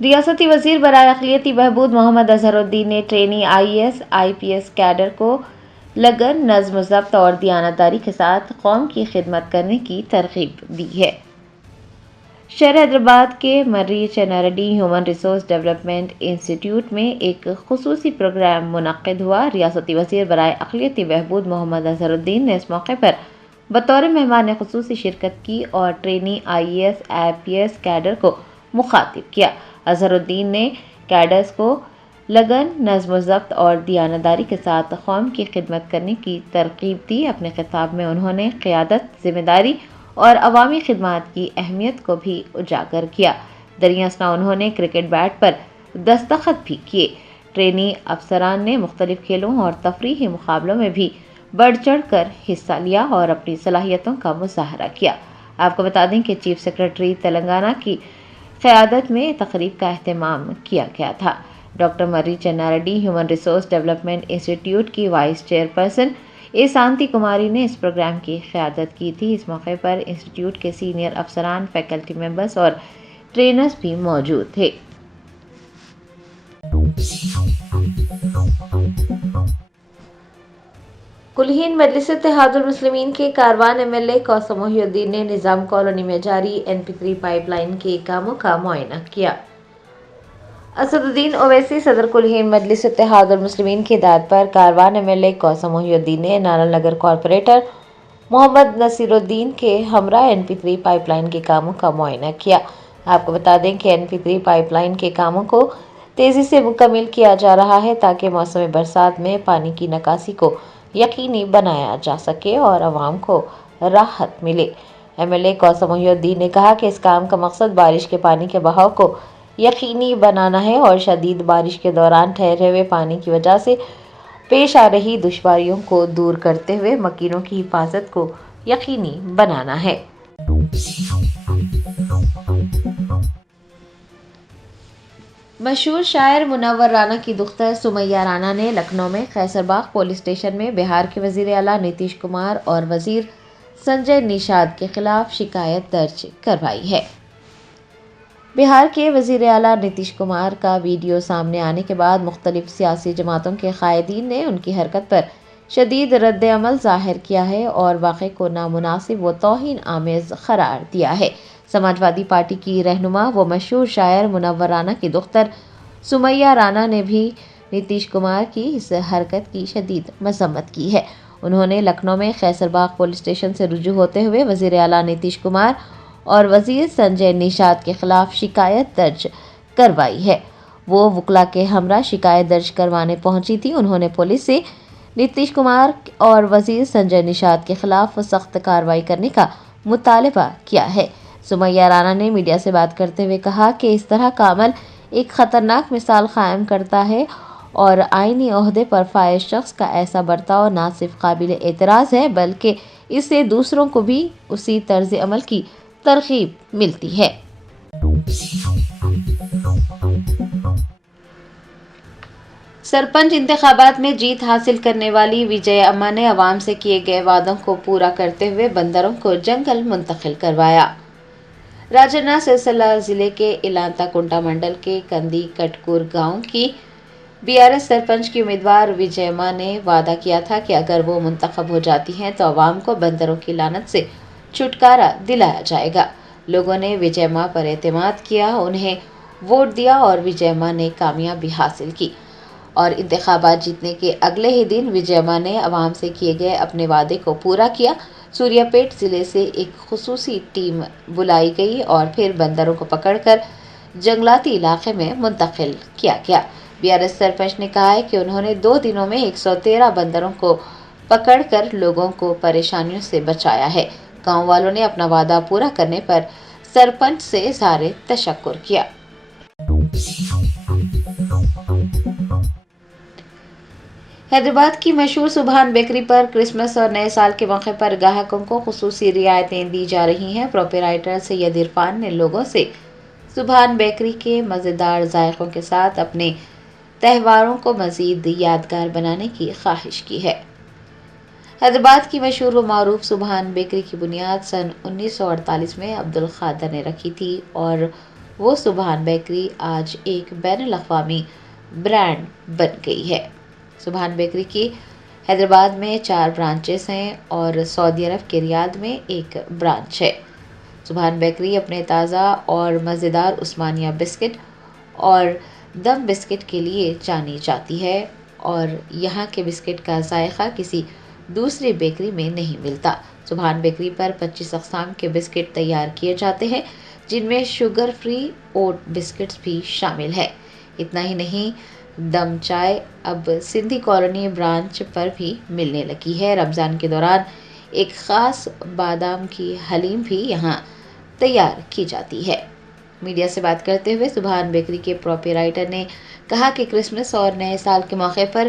ریاستی وزیر برائے اقلیتی بہبود محمد اظہر الدین نے ٹرینی IAS IPS کیڈر کو لگن، نظم و ضبط اور دیانتداری کے ساتھ قوم کی خدمت کرنے کی ترغیب دی ہے۔ شہر حیدرآباد کے مرری چناریڈی ہیومن ریسورس ڈیولپمنٹ انسٹی ٹیوٹ میں ایک خصوصی پروگرام منعقد ہوا۔ ریاستی وزیر برائے اقلیتی بہبود محمد اظہر الدین نے اس موقع پر بطور مہمان خصوصی شرکت کی اور ٹرینی IAS IPS کیڈر کو مخاطب کیا۔ اظہر الدین نے کیڈرز کو لگن، نظم و ضبط اور دیانتداری کے ساتھ قوم کی خدمت کرنے کی ترغیب دی۔ اپنے خطاب میں انہوں نے قیادت، ذمہ داری اور عوامی خدمات کی اہمیت کو بھی اجاگر کیا۔ دریں اثنا انہوں نے کرکٹ بیٹ پر دستخط بھی کیے۔ ٹرینی افسران نے مختلف کھیلوں اور تفریحی مقابلوں میں بھی بڑھ چڑھ کر حصہ لیا اور اپنی صلاحیتوں کا مظاہرہ کیا۔ آپ کو بتا دیں کہ چیف سیکرٹری تلنگانہ کی قیادت میں تقریب کا اہتمام کیا گیا تھا۔ Doctor Marri Chenna Reddy human resource development institute کی وائس چیئرپرسن سانتی کماری نے اس پروگرام کی قیادت کی تھی۔ اس موقع پر انسٹی ٹیوٹ کے سینئر افسران، فیکلٹی ممبرز اور ٹرینرز بھی موجود تھے۔ کلہین مجلس اتحاد المسلمین کے کاروان MLA کوثر محی الدین نے نظام کالونی میں جاری NP3 پائپ لائن کے کاموں کا معائنہ کیا۔ اسد الدین اویسی صدر کلہین مجلس اتحاد المسلمین کی ہدایت پر کاروان MLA کوثر محی الدین نے نارائن نگر کارپوریٹر محمد نصیر الدین کے ہمراہ NP3 پائپ لائن کے کاموں کا معائنہ کیا۔ آپ کو بتا دیں کہ NP3 پائپ لائن کے کاموں کو تیزی سے مکمل کیا جا رہا ہے تاکہ موسم برسات میں پانی کی نکاسی کو یقینی بنایا جا سکے اور عوام کو راحت ملے۔ MLA کوثر محی الدین نے کہا کہ اس کام کا مقصد بارش کے پانی کے بہاؤ کو یقینی بنانا ہے اور شدید بارش کے دوران ٹھہرے ہوئے پانی کی وجہ سے پیش آ رہی دشواریوں کو دور کرتے ہوئے مکینوں کی حفاظت کو یقینی بنانا ہے۔ مشہور شاعر منور رانا کی دختر سمیہ رانا نے لکھنؤ میں قیصر باغ پولیس اسٹیشن میں بہار کے وزیر اعلیٰ نتیش کمار اور وزیر سنجے نشاد کے خلاف شکایت درج کروائی ہے۔ بہار کے وزیر اعلیٰ نتیش کمار کا ویڈیو سامنے آنے کے بعد مختلف سیاسی جماعتوں کے قائدین نے ان کی حرکت پر شدید رد عمل ظاہر کیا ہے اور واقعے کو نامناسب و توہین آمیز قرار دیا ہے۔ سماجوادی پارٹی کی رہنما و مشہور شاعر منور رانا کی دختر سمیہ رانا نے بھی نتیش کمار کی اس حرکت کی شدید مذمت کی ہے۔ انہوں نے لکھنؤ میں قیصر باغ پولیس اسٹیشن سے رجوع ہوتے ہوئے وزیر اعلیٰ نتیش کمار اور وزیر سنجے نشاد کے خلاف شکایت درج کروائی ہے۔ وہ وکلاء کے ہمراہ شکایت درج کروانے پہنچی تھی۔ انہوں نے پولیس سے نتیش کمار اور وزیر سنجے نشاد کے خلاف سخت کارروائی کرنے کا مطالبہ کیا ہے۔ سمیہ رانا نے میڈیا سے بات کرتے ہوئے کہا کہ اس طرح کا عمل ایک خطرناک مثال قائم کرتا ہے اور آئینی عہدے پر فائز شخص کا ایسا برتاؤ نہ صرف قابل اعتراض ہے بلکہ اس سے دوسروں کو بھی اسی طرز عمل کی ترغیب ملتی ہے۔ سرپنچ انتخابات میں جیت حاصل کرنے والی وجے اماں نے عوام سے کیے گئے وعدوں کو پورا کرتے ہوئے بندروں کو جنگل منتقل کروایا۔ راجنا سرسلہ ضلع کے الانتا کنٹا منڈل کے کندی کٹکور گاؤں کی BRS سرپنچ کی امیدوار وجے اماں نے وعدہ کیا تھا کہ اگر وہ منتخب ہو جاتی ہیں تو عوام کو بندروں کی لعنت سے چھٹکارا دلایا جائے گا۔ لوگوں نے وجے اماں پر اعتماد کیا، انہیں ووٹ دیا اور وجے اماں نے کامیابی حاصل کی اور انتخابات جیتنے کے اگلے ہی دن وجے اماں نے عوام سے کیے گئے اپنے وعدے کو پورا کیا۔ سوریا پیٹ ضلع سے ایک خصوصی ٹیم بلائی گئی اور پھر بندروں کو پکڑ کر جنگلاتی علاقے میں منتقل کیا گیا۔ BRS سرپنچ نے کہا ہے کہ انہوں نے 2 دنوں میں 113 بندروں کو پکڑ کر لوگوں کو پریشانیوں سے بچایا ہے۔ گاؤں والوں نے اپنا وعدہ پورا کرنے پر سرپنچ سے اظہار تشکر کیا۔ حیدرآباد کی مشہور سبحان بیکری پر کرسمس اور نئے سال کے موقع پر گاہکوں کو خصوصی رعایتیں دی جا رہی ہیں۔ پروپرائٹر سید عرفان نے لوگوں سے سبحان بیکری کے مزیدار ذائقوں کے ساتھ اپنے تہواروں کو مزید یادگار بنانے کی خواہش کی ہے۔ حیدرآباد کی مشہور و معروف سبحان بیکری کی بنیاد سن 1948 میں عبدالقادر نے رکھی تھی اور وہ سبحان بیکری آج ایک بین الاقوامی برانڈ بن گئی ہے۔ سبحان بیکری کی حیدرآباد میں 4 برانچز ہیں اور سعودی عرب کے ریاض میں 1 برانچ ہے۔ سبحان بیکری اپنے تازہ اور مزیدار عثمانیہ بسکٹ اور دم بسکٹ کے لیے جانی جاتی ہے اور یہاں کے بسکٹ کا ذائقہ کسی دوسری بیکری میں نہیں ملتا۔ سبحان بیکری پر 25 اقسام کے بسکٹ تیار کیے جاتے ہیں، جن میں شوگر فری اوٹ بسکٹس بھی شامل ہے۔ اتنا ہی نہیں، دم چائے اب سندھی کالونی برانچ پر بھی ملنے لگی ہے۔ رمضان کے دوران ایک خاص بادام کی حلیم بھی یہاں تیار کی جاتی ہے۔ میڈیا سے بات کرتے ہوئے سبحان بیکری کے پروپرائٹر نے کہا کہ کرسمس اور نئے سال کے موقع پر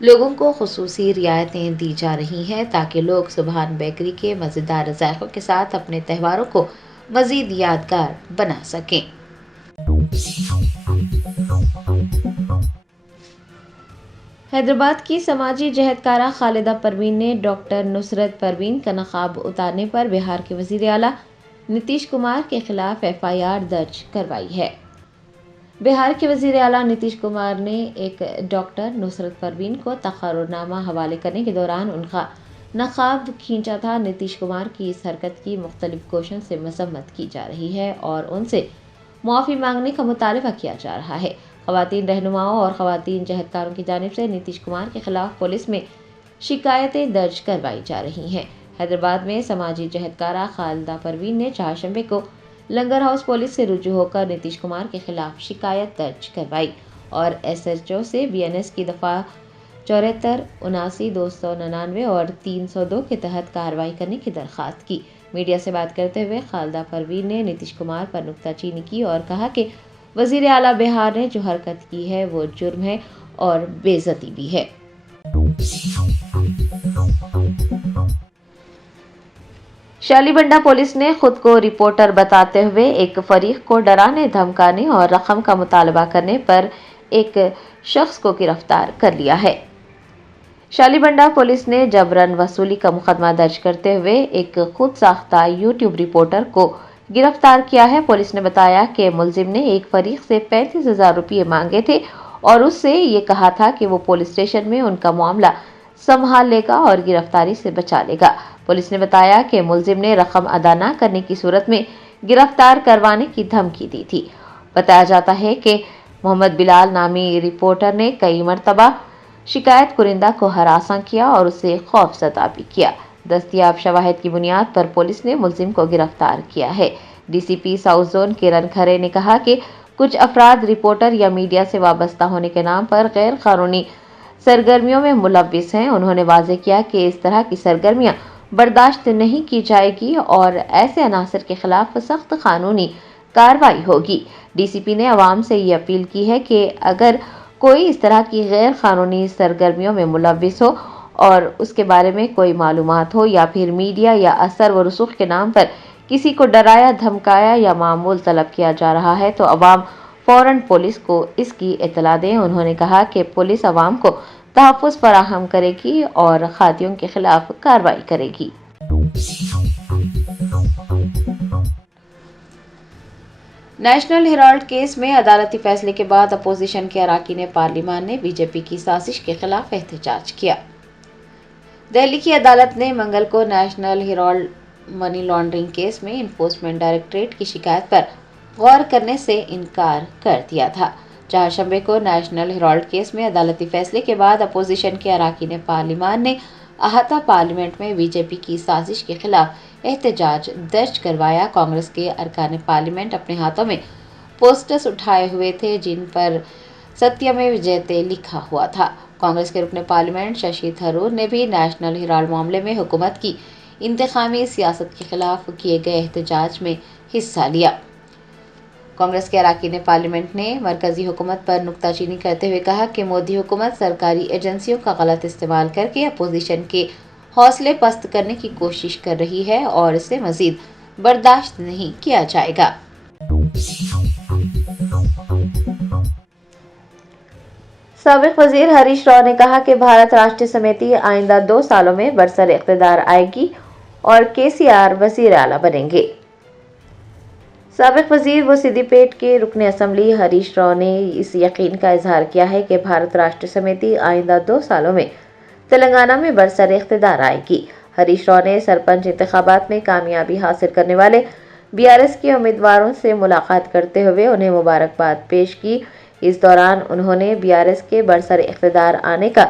لوگوں کو خصوصی رعایتیں دی جا رہی ہیں تاکہ لوگ سبحان بیکری کے مزیدار ذائقوں کے ساتھ اپنے تہواروں کو مزید یادگار بنا سکیں۔ حیدرآباد کی سماجی جہد کارہ خالدہ پروین نے ڈاکٹر نصرت پروین کا نقاب اتارنے پر بہار کے وزیر اعلیٰ نتیش کمار کے خلاف FIR درج کروائی ہے۔ بہار کے وزیر اعلیٰ نتیش کمار نے ایک ڈاکٹر نصرت پروین کو تقررنامہ حوالے کرنے کے دوران ان کا نقاب کھینچا تھا۔ نتیش کمار کی اس حرکت کی مختلف گوشوں سے مذمت کی جا رہی ہے اور ان سے معافی مانگنے کا مطالبہ کیا جا رہا ہے۔ خواتین رہنماؤں اور خواتین جہدکاروں کی جانب سے نتیش کمار کے خلاف پولیس میں شکایتیں درج کروائی جا رہی ہیں۔ حیدرآباد میں سماجی جہدکارہ خالدہ پروین نے چہارشنبے کو لنگر ہاؤس پولیس سے رجوع ہو کر نتیش کمار کے خلاف شکایت درج کروائی اور SHO سے BNS کی دفعہ 74, 79, 299 اور 302 کے تحت کارروائی کرنے کی درخواست کی۔ میڈیا سے بات کرتے ہوئے خالدہ پروین نے نتیش کمار پر نکتہ چینی کی اور کہا کہ وزیر اعلیٰ بہار نے جو حرکت کی ہے وہ جرم ہے اور بے عزتی بھی ہے۔ شالیبنڈا پولیس نے خود کو رپورٹر بتاتے ہوئے ایک فریق کو ڈرانے دھمکانے اور رقم کا مطالبہ کرنے پر ایک شخص کو گرفتار کر لیا ہے۔ شالیبنڈا پولیس نے جبراً وصولی کا مقدمہ درج کرتے ہوئے ایک خود ساختہ YouTube رپورٹر کو گرفتار کیا ہے۔ پولیس نے بتایا کہ ملزم نے ایک فریق سے 35,000 روپے مانگے تھے اور اس سے یہ کہا تھا کہ وہ پولیس اسٹیشن میں ان کا معاملہ سنبھال لے گا اور گرفتاری سے بچا لے گا۔ پولیس نے بتایا کہ ملزم نے رقم ادا نہ کرنے کی صورت میں گرفتار کروانے کی دھمکی دی تھی۔ بتایا جاتا ہے کہ محمد بلال نامی رپورٹر نے کئی مرتبہ شکایت کنندہ کو ہراساں کیا اور اسے خوف زدہ بھی کیا۔ دستیاب شواہد کی بنیاد پر پولیس نے ملزم کو گرفتار کیا ہے۔ DCP ساؤتھ زون کرن کھرے نے کہا کہ کچھ افراد رپورٹر یا میڈیا سے وابستہ ہونے کے نام پر غیر قانونی سرگرمیوں میں ملوث ہیں۔ انہوں نے واضح کیا کہ اس طرح کی سرگرمیاں برداشت نہیں کی جائے گی اور ایسے عناصر کے خلاف سخت قانونی کارروائی ہوگی۔ DCP نے عوام سے یہ اپیل کی ہے کہ اگر کوئی اس طرح کی غیر قانونی سرگرمیوں میں ملوث ہو اور اس کے بارے میں کوئی معلومات ہو یا پھر میڈیا یا اثر و رسوخ کے نام پر کسی کو ڈرایا دھمکایا یا معمول طلب کیا جا رہا ہے تو عوام فوراً پولیس کو اس کی اطلاع دیں۔ انہوں نے کہا کہ پولیس عوام کو تحفظ فراہم کرے گی اور خاطیوں کے خلاف کارروائی کرے گی۔ نیشنل ہیرالڈ کیس میں عدالتی فیصلے کے بعد اپوزیشن کے اراکین پارلیمان نے BJP کی سازش کے خلاف احتجاج کیا۔ دہلی کی عدالت نے منگل کو National Herald money laundering case میں انفورسمنٹ ڈائریکٹوریٹ کی شکایت پر غور کرنے سے انکار کر دیا تھا۔ چہارشنبے کو نیشنل ہیرالڈ کیس میں عدالتی فیصلے کے بعد اپوزیشن کے اراکین پارلیمان نے احاطہ پارلیمنٹ میں BJP کی سازش کے خلاف احتجاج درج کروایا۔ کانگریس کے ارکان پارلیمنٹ اپنے ہاتھوں میں پوسٹرز اٹھائے ہوئے تھے جن پر ستیہ جیتے لکھا ہوا تھا۔ کانگریس کے رکن پارلیمنٹ ششی تھرور نے بھی نیشنل ہیرالڈ معاملے میں حکومت کی انتخابی سیاست کے خلاف کیے گئے احتجاج میں حصہ لیا۔ کانگریس کے اراکین پارلیمنٹ نے مرکزی حکومت پر نکتہ چینی کرتے ہوئے کہا کہ مودی حکومت سرکاری ایجنسیوں کا غلط استعمال کر کے اپوزیشن کے حوصلے پست کرنے کی کوشش کر رہی ہے اور اسے مزید برداشت نہیں کیا جائے گا۔ سابق وزیر ہریش راؤ نے کہا کہ بھارت راشٹریہ سمیتی آئندہ 2 سالوں میں برسر اقتدار آئے گی اور KCR وزیر اعلیٰ بنیں گے۔ سابق وزیر و سدی پیٹ کے رکن اسمبلی ہریش راؤ نے اس یقین کا اظہار کیا ہے کہ بھارت راشٹر سمیتی آئندہ 2 سالوں میں تلنگانہ میں برسر اقتدار آئے گی۔ ہریش راؤ نے سرپنچ انتخابات میں کامیابی حاصل کرنے والے BRS کے امیدواروں سے ملاقات کرتے ہوئے انہیں مبارکباد پیش کی۔ اس دوران انہوں نے BRS کے برسر اقتدار آنے کا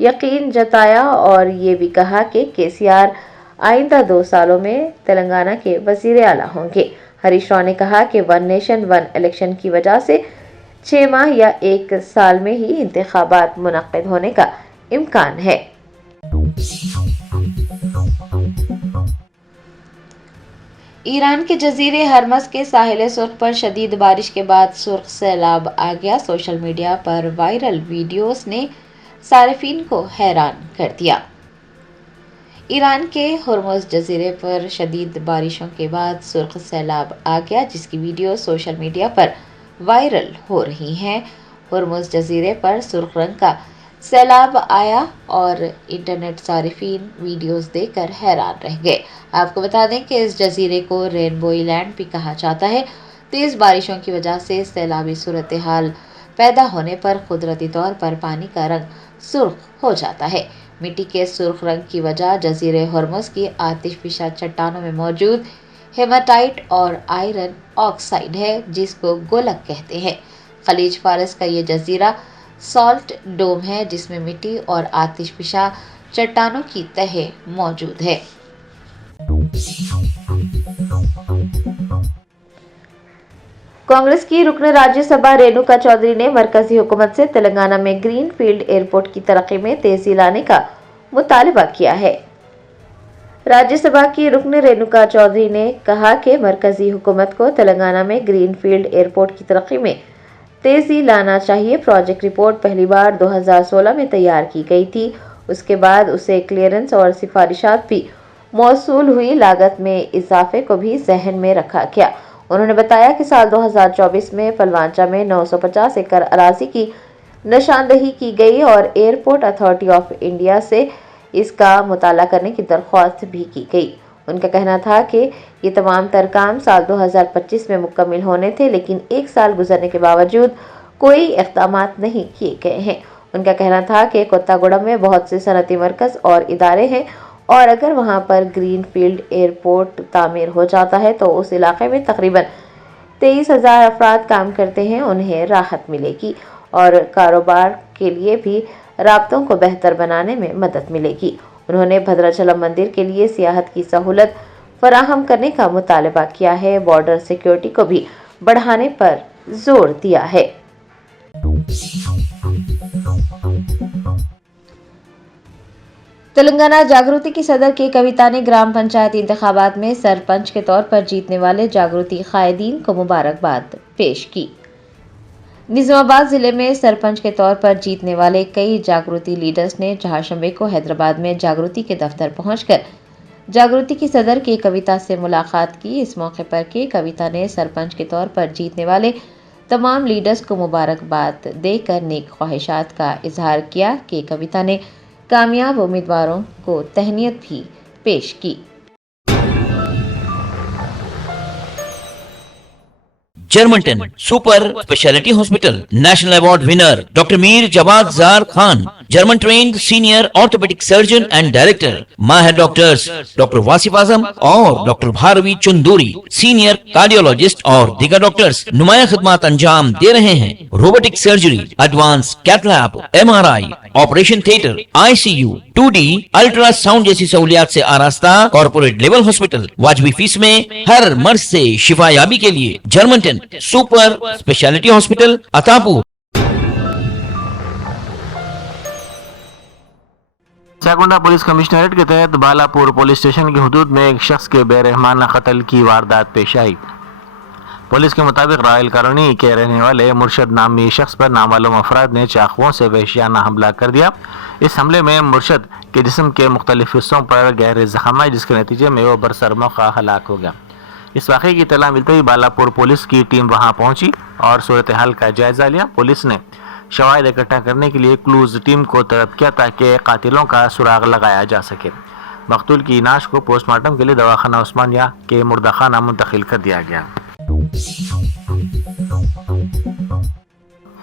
یقین جتایا اور یہ بھی کہا کہ KCR آئندہ 2 سالوں میں تلنگانہ کے وزیر اعلیٰ ہوں گے۔ ہریش راؤ نے کہا کہ 1 نیشن 1 الیکشن کی وجہ سے 6 ماہ یا 1 سال میں ہی انتخابات منعقد ہونے کا امکان ہے۔ ایران کے جزیرے ہرمز کے ساحل سرخ پر شدید بارش کے بعد سرخ سیلاب آ گیا۔ سوشل میڈیا پر وائرل ویڈیوز نے صارفین کو حیران کر دیا۔ ایران کے ہرمز جزیرے پر شدید بارشوں کے بعد سرخ سیلاب آ گیا، جس کی ویڈیو سوشل میڈیا پر وائرل ہو رہی ہیں۔ ہرمز جزیرے پر سرخ رنگ کا سیلاب آیا اور انٹرنیٹ صارفین ویڈیوز دیکھ کر حیران رہ گئے۔ آپ کو بتا دیں کہ اس جزیرے کو رینبو آئلینڈ بھی کہا جاتا ہے۔ تیز بارشوں کی وجہ سے سیلابی صورتحال پیدا ہونے پر قدرتی طور پر پانی کا رنگ سرخ ہو جاتا ہے۔ مٹی کے سرخ رنگ کی وجہ جزیرے ہرمز کی آتش فشاں چٹانوں میں موجود ہیماٹائٹ اور آئرن آکسائڈ ہے، جس کو گولک کہتے ہیں۔ خلیج فارس کا یہ جزیرہ سالٹ ڈوم ہے، جس میں مٹی اور آتش فشاں چٹانوں کی تہہ موجود ہے۔ کانگریس کی رکن راجیہ سبھا رینوکا چودھری نے مرکزی حکومت سے تلنگانہ میں گرین فیلڈ ایئرپورٹ کی ترقی میں تیزی لانے کا مطالبہ کیا ہے۔ راجیہ سبھا کی رکن رینوکا چودھری نے کہا کہ مرکزی حکومت کو تلنگانہ میں گرین فیلڈ ایئرپورٹ کی ترقی میں تیزی لانا چاہیے۔ پروجیکٹ رپورٹ پہلی بار 2016 میں تیار کی گئی تھی، اس کے بعد اسے کلیئرنس اور سفارشات بھی موصول ہوئی۔ لاگت میں اضافے کو بھی ذہن میں رکھا گیا۔ انہوں نے بتایا کہ سال 2024 میں پلوانچہ میں 950 ایکڑ اراضی کی نشاندہی کی گئی اور ایئرپورٹ اتھارٹی آف انڈیا سے اس کا مطالعہ کرنے کی درخواست بھی کی گئی۔ ان کا کہنا تھا کہ یہ تمام تر کام سال 2025 میں مکمل ہونے تھے، لیکن 1 سال گزرنے کے باوجود کوئی اقدامات نہیں کیے گئے ہیں۔ ان کا کہنا تھا کہ کوتاگوڑم میں بہت سے صنعتی مرکز اور ادارے ہیں اور اگر وہاں پر گرین فیلڈ ایئرپورٹ تعمیر ہو جاتا ہے تو اس علاقے میں تقریباً 23,000 افراد کام کرتے ہیں، انہیں راحت ملے گی اور کاروبار کے لیے بھی رابطوں کو بہتر بنانے میں مدد ملے گی۔ انہوں نے بھدراچلم مندر کے لیے سیاحت کی سہولت فراہم کرنے کا مطالبہ کیا ہے۔ بارڈر سیکیورٹی کو بھی بڑھانے پر زور دیا ہے۔ تلنگانہ جاگرتی کی صدر کے کویتا نے گرام پنچایت انتخابات میں سرپنچ کے طور پر جیتنے والے جاگرتی قائدین کو مبارکباد پیش کی۔ نظام آباد ضلع میں سرپنچ کے طور پر جیتنے والے کئی جاگرتی لیڈرز نے چہارشنبے کو حیدرآباد میں جاگرتی کے دفتر پہنچ کر جاگرتی کی صدر کے کویتا سے ملاقات کی۔ اس موقع پر کے کویتا نے سرپنچ کے طور پر جیتنے والے تمام لیڈرز کو مبارکباد دے کر نیک خواہشات کا اظہار کیا کہ کویتا نے کامیاب امیدواروں کو تہنیت بھی پیش کی۔ Germanten super speciality hospital national award winner doctor Mir Jawad Zar Khan, German trained senior orthopaedic surgeon and director, ماہر ڈاکٹرز ڈاکٹر واصف اعظم اور doctor Bharvi Chanduri, senior cardiologist اور دیگر ڈاکٹرز نمایاں خدمات انجام دے رہے ہیں۔ Robotic surgery, advance cath lab, MRI، operation theatre, ICU، 2D ultrasound جیسی سہولیات سے آراستہ کارپوریٹ لیول ہاسپٹل، واجبی فیس میں ہر مرض سے شفا یابی کے لیے Germanten super speciality hospital Attapur. سیکونڈا پولیس کمشنریٹ کے تحت بالاپور پولیس اسٹیشن کی حدود میں ایک شخص کے بے رحمانہ قتل کی واردات پیش آئی۔ پولیس کے مطابق رائل کالونی کے رہنے والے مرشد نامی شخص پر نامعلوم افراد نے چاقوؤں سے وحشیانہ حملہ کر دیا۔ اس حملے میں مرشد کے جسم کے مختلف حصوں پر گہرے زخم آئے، جس کے نتیجے میں وہ برسر موقع ہلاک ہو گیا۔ اس واقعے کی اطلاع ملتے ہی بالاپور پولیس کی ٹیم وہاں پہنچی اور صورتحال کا جائزہ لیا۔ پولیس نے شواہد اکٹھا کرنے کے لیے کلوز ٹیم کو طلب کیا تاکہ قاتلوں کا سراغ لگایا جا سکے۔ مقتول کی نعش کو پوسٹ مارٹم کے لیے دواخانہ عثمانیہ کے مردہ خانہ منتقل کر دیا گیا۔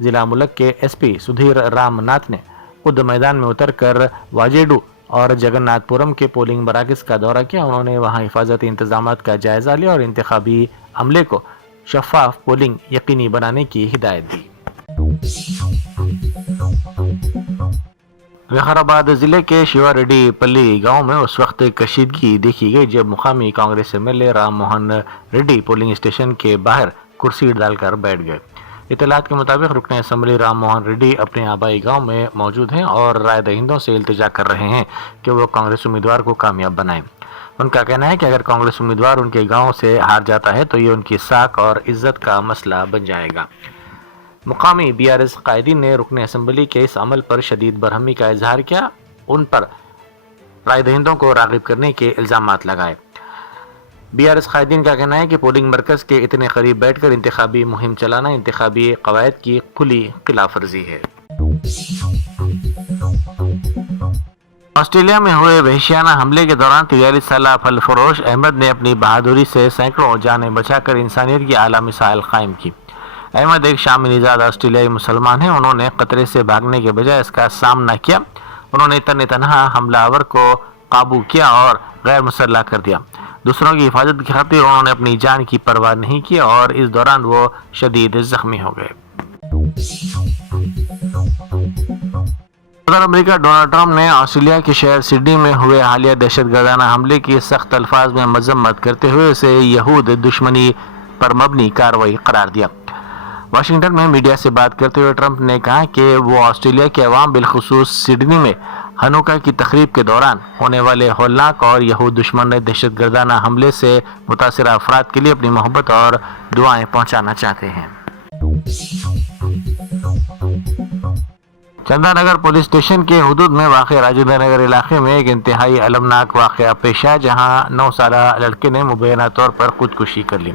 ضلع ملک کے ایس پی سدھیر رام ناتھ نے خود میدان میں اتر کر واجیڈو اور جگن ناتھ پورم کے پولنگ مراکز کا دورہ کیا. انہوں نے وہاں حفاظتی انتظامات کا جائزہ لیا اور انتخابی عملے کو شفاف پولنگ یقینی بنانے کی ہدایت دی. وقارآباد ضلع کے شیوا ریڈی پلی گاؤں میں اس وقت کشیدگی دیکھی گئی جب مقامی Congress M L A Ram Mohan Reddy polling station کے باہر کرسی ڈال کر بیٹھ گئے. اطلاعات کے مطابق رکن اسمبلی رام موہن ریڈی اپنے آبائی گاؤں میں موجود ہیں اور رائے دہندوں سے التجا کر رہے ہیں کہ وہ کانگریس امیدوار کو کامیاب بنائیں. ان کا کہنا ہے کہ اگر کانگریس امیدوار ان کے گاؤں سے ہار جاتا ہے تو یہ ان کی ساکھ اور عزت کا مسئلہ بن جائے گا. مقامی بی آر ایس قائدین نے رکن اسمبلی کے اس عمل پر شدید برہمی کا اظہار کیا. ان پر رائے دہندوں کو راغب کرنے کے الزامات لگائے. بی آر ایس قائدین کا کہنا ہے کہ پولنگ مرکز کے اتنے قریب بیٹھ کر انتخابی مہم چلانا انتخابی قواعد کی کھلی خلاف ورزی ہے. آسٹریلیا میں ہوئے وحشیانہ حملے کے دوران 43 سالہ پھل فروش احمد نے اپنی بہادری سے سینکڑوں جانیں بچا کر انسانیت کی اعلیٰ مثال قائم کی. احمد ایک شامی نژاد آسٹریلیائی مسلمان ہیں. انہوں نے خطرے سے بھاگنے کے بجائے اس کا سامنا کیا. انہوں نے تنہا حملہ آور کو قابو کیا اور غیر مسلح کر دیا. دوسروں کی حفاظت کی خاطر انہوں نے اپنی جان کی پرواہ نہیں کی اور اس دوران وہ شدید زخمی ہو گئے. صدر امریکہ ڈونلڈ ٹرمپ نے آسٹریلیا کے شہر سڈنی میں ہوئے حالیہ دہشت گردانہ حملے کی سخت الفاظ میں مذمت کرتے ہوئے اسے یہود دشمنی پر مبنی کارروائی قرار دیا. واشنگٹن میں میڈیا سے بات کرتے ہوئے ٹرمپ نے کہا کہ وہ آسٹریلیا کے عوام بالخصوص سڈنی میں ہنوکا کی تقریب کے دوران ہونے والے ہولناک اور یہود دشمن دہشت گردانہ حملے سے متاثرہ افراد کے لیے اپنی محبت اور دعائیں پہنچانا چاہتے ہیں. چندہ نگر پولیس اسٹیشن کے حدود میں واقع راجندر نگر علاقے میں ایک انتہائی المناک واقعہ پیش آیا جہاں 9 سالہ لڑکے نے مبینہ طور پر خودکشی کر لی.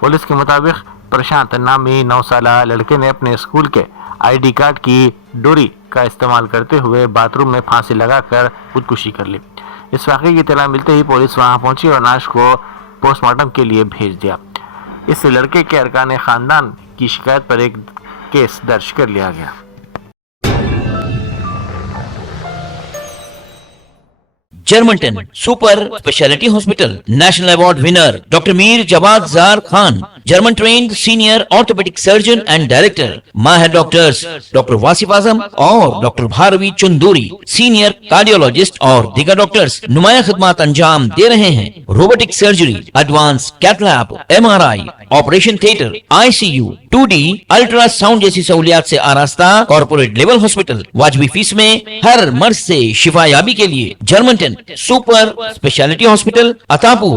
پولیس کے مطابق پرشانت نامی 9 سالہ لڑکے نے اپنے اسکول کے آئی ڈی کارڈ کی ڈوری کا استعمال کرتے ہوئے باتھ روم میں پھانسی لگا کر خودکشی کر لی. اس واقعے کی اطلاع ملتے ہی پولیس وہاں پہنچی اور لاش کو پوسٹ مارٹم کے لیے بھیج دیا. اس لڑکے کے ارکان خاندان کی شکایت پر ایک کیس درج کر لیا گیا. Germanten super speciality hospital national award winner doctor Mir Jawad Zar Khan German trained senior orthopaedic surgeon and director ماہر ڈاکٹرز ڈاکٹر واصف اعظم اور doctor Bharvi Chanduri senior cardiologist اور دیگر ڈاکٹرز نمایاں خدمات انجام دے رہے ہیں. Robotic surgery, advance cath lab, M R I, operation theatre, I C U, 2D ultrasound جیسی سہولیات سے آراستہ کارپوریٹ لیول ہاسپٹل. واجبی فیس میں ہر مرض سے شفا یابی کے لیے Germanten super speciality hospital, Attapur.